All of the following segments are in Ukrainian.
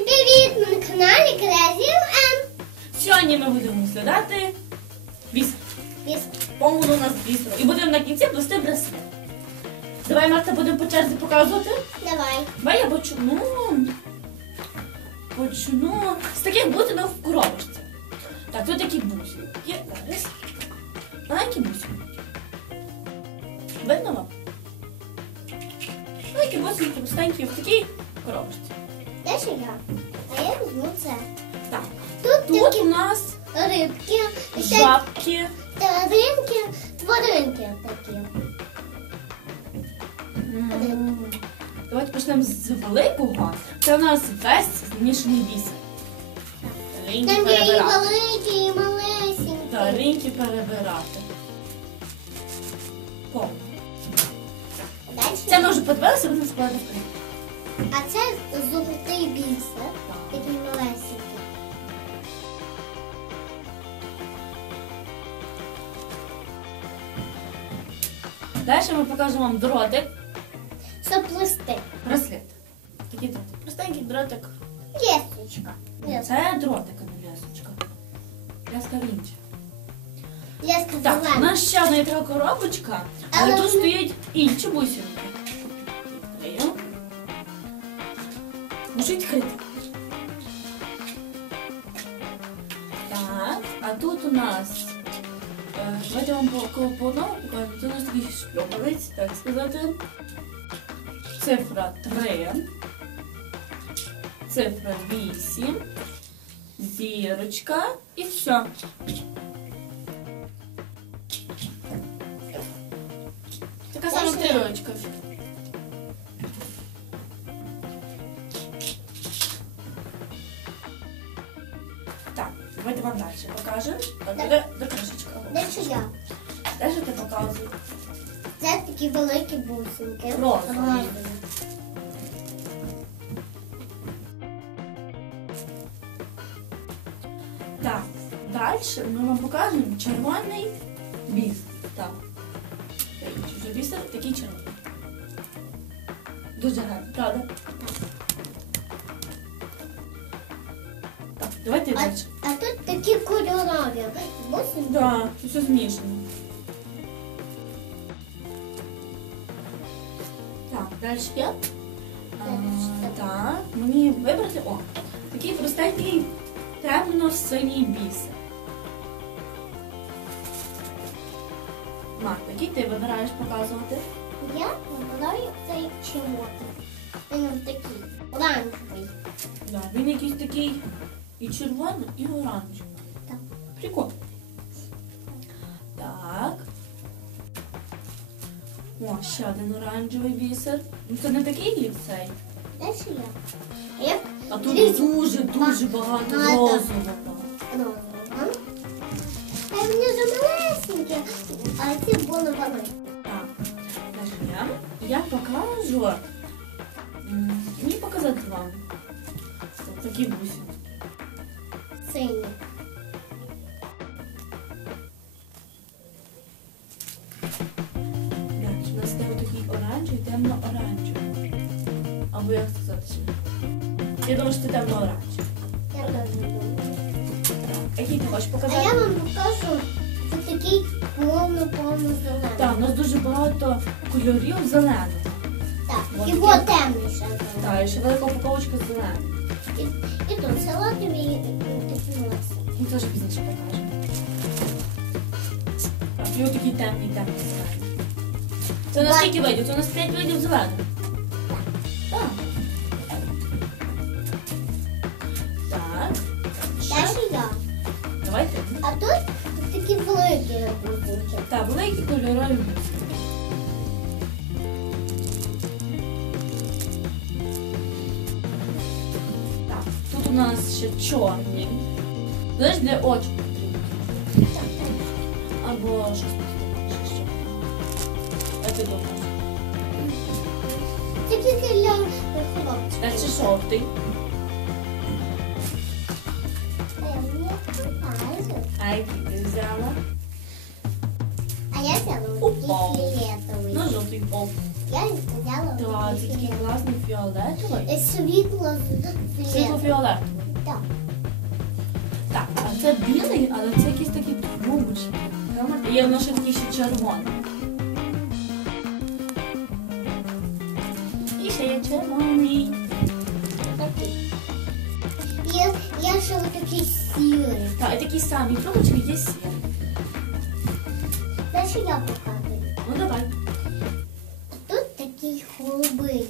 Всім привіт! Ми на каналі Крезів М. Сьогодні ми будемо складати бісер. Віз. Повну у нас бісеру. І будемо на кінці плести браслет. Давай, Марта, будемо по черзі показувати. Давай. Давай я почну. Почну з таких бусинок в коробочці. Так, тут такі бусинки. Зараз. Маленькі бусинки. Видно вам? Маленькі бусинки, простенькі, в такій коробочці. Ще я? А я візьму це. Так. Тут Тут такі у нас рибки, ще жабки. тваринки, тваринки такі. М. Давайте почнемо з великого. Це у нас весь змішаний бісер. Ринки Там є і перебирати. великі, і малесенькі. Так, ринки перебирати. О, Далі. Це ми вже подивилися, будемо складати. А це золотий Далі ми покажемо вам дротик. Соплести. Браслет. Такий дротик. Простенький дротик. Лєсточка. Це дротик, а не лясочка. Ляска інша. Лєстка Так, у зелена. нас ще одна є така коробочка, але Але тут вони- стоять інші бусинки. Відкриємо. Можу відкрити. Так, а тут у нас. е, Давайте вам по, по, по одному у нас такий шльопалець, так сказати. Цифра 3. Цифра 8. Зірочка і все. Така сама Дальше. Так, давайте вам далі покажемо. Так, Так. де, де кришечка? Я? Де ж ти показуєш? Це такі великі бусинки. Розові. Так, далі ми вам покажемо червоний біс. Так. Бісер, такий червоний. Дуже гарний, правда? Так, давайте далі. а тут такі кольорові. Так, тут все змішано. Так, далі я. А, так, мені вибрати. О, такий простенький темно-синій бісер. Марк, який ти вибираєш показувати? Я вибираю цей червоний. Він такий оранжевий. Да, він якийсь такий і червоний, і оранжевий. Прикольно. Так. О, ще один оранжевий бісер. Ну це не такий як цей. Далі я. А А тут Дивіться. дуже-дуже багато Багато. розового. розова. А вони вже малесенькі, а ці були великі. Так. Далі я. Я покажу. М, Мені показати вам. Ось такі бусини. Сині. Або як сказати ще? Я думаю, що це темно-оранжевий. Я теж думаю. Який ти хочеш А показати? я вам покажу, це такий повно-повно зелений. Так, у нас дуже багато кольорів зеленого. Так. І такі. вот темніше. зелений. Так, і ще велика упаковочка зелена. І, і тут салатові і такі малесенькі. Ми теж пізніше покажемо. Так, і ось такий темний, темний зелений. Це у нас скільки видів? Це у нас 5 видів зелених. Давайте. А тут такі великі бусинки. Так, великі кольорові. Так, тут у нас ще чорні. Знаєш, де очі потрібні? Або щось таке. ще що. Ти думаєш? Це тільки для хлопців. Далі жовтий. Знаю. А який ти взяла? А я взяла Опа. такий фіолетовий. Ну, жовтий. О, Я взяла Так, це такий класний фіолетовий. Е, світло Світло-фіолетовий. Так. Так, а це білий, але це якийсь такий трубочки. Є воно ще такий ще червоний. І ще є червоний. Ще такий сірий. Так, і такі самі трубочки є сірі. Дальше я показую. Ну давай. Тут такий голубий.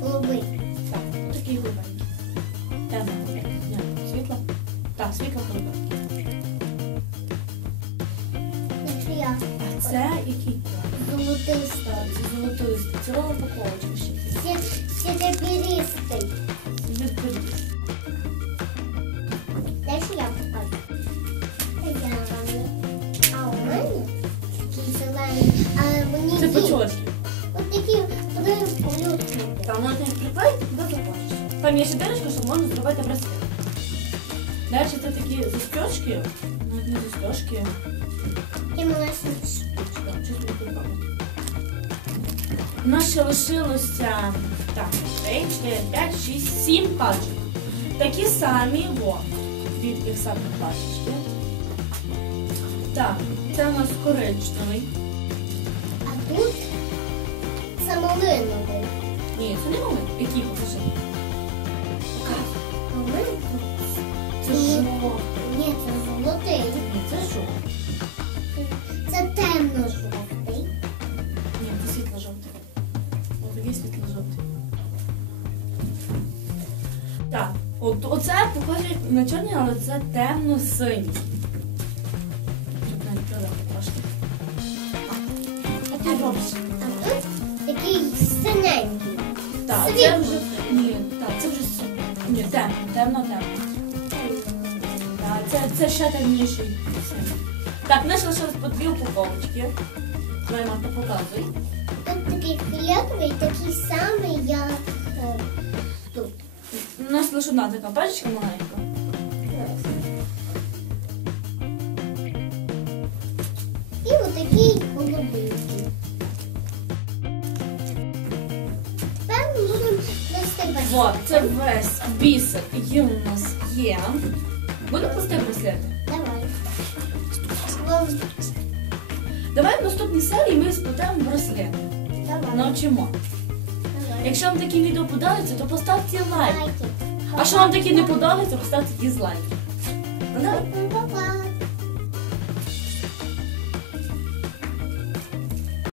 Голубий. Так, ось такий голубенький. Темно. Ні, світло. Так, світло голубенький. Дальше я А це який? золотистий. Золотистий. Упаковочка приплюснути. Там можна їх приклеїти, куди захочеш. Там є ще дирочка, що можна зробити браслет. Далі це такі застежки. Навіть не застежки. І малесенькі штучки. Так, щось мені тут робить. У нас ще лишилося так, 3, 4, 5, 6, 7 пачок. Такі самі, о, від тих самих пачечки. Так, це у нас коричневий. А тут це малиновий. Ні, це не малий. Який покажи? Малиновий? Це жовтий. Ні, це золотий. Ні, це жовтий. Це темно-жовтий. Ні, це світло-жовтий. Ось такий світло-жовтий. Так, от, оце похоже на чорний, але це темно-синій. Так, це вже. Ні, так, це вже синій. Ні, темно, темно-темно. Так, це, це ще темніший. Так, наші лишилось по дві упаковочки. Давай, Марта, показуй. Тут такий фіолетовий, такий самий, як е, тут. У нас лише одна така пачечка маленька. І отакий голубенький. Вот, це весь бісер, який у нас є. Будемо плести браслети. Давай. Давай в наступній серії ми сплетемо браслети. Давай. Навчимо. Давай. Якщо вам такі відео подобаються, то поставте лайк. Лайки. А що вам такі не подобаються, поставте дізлайк. Давай.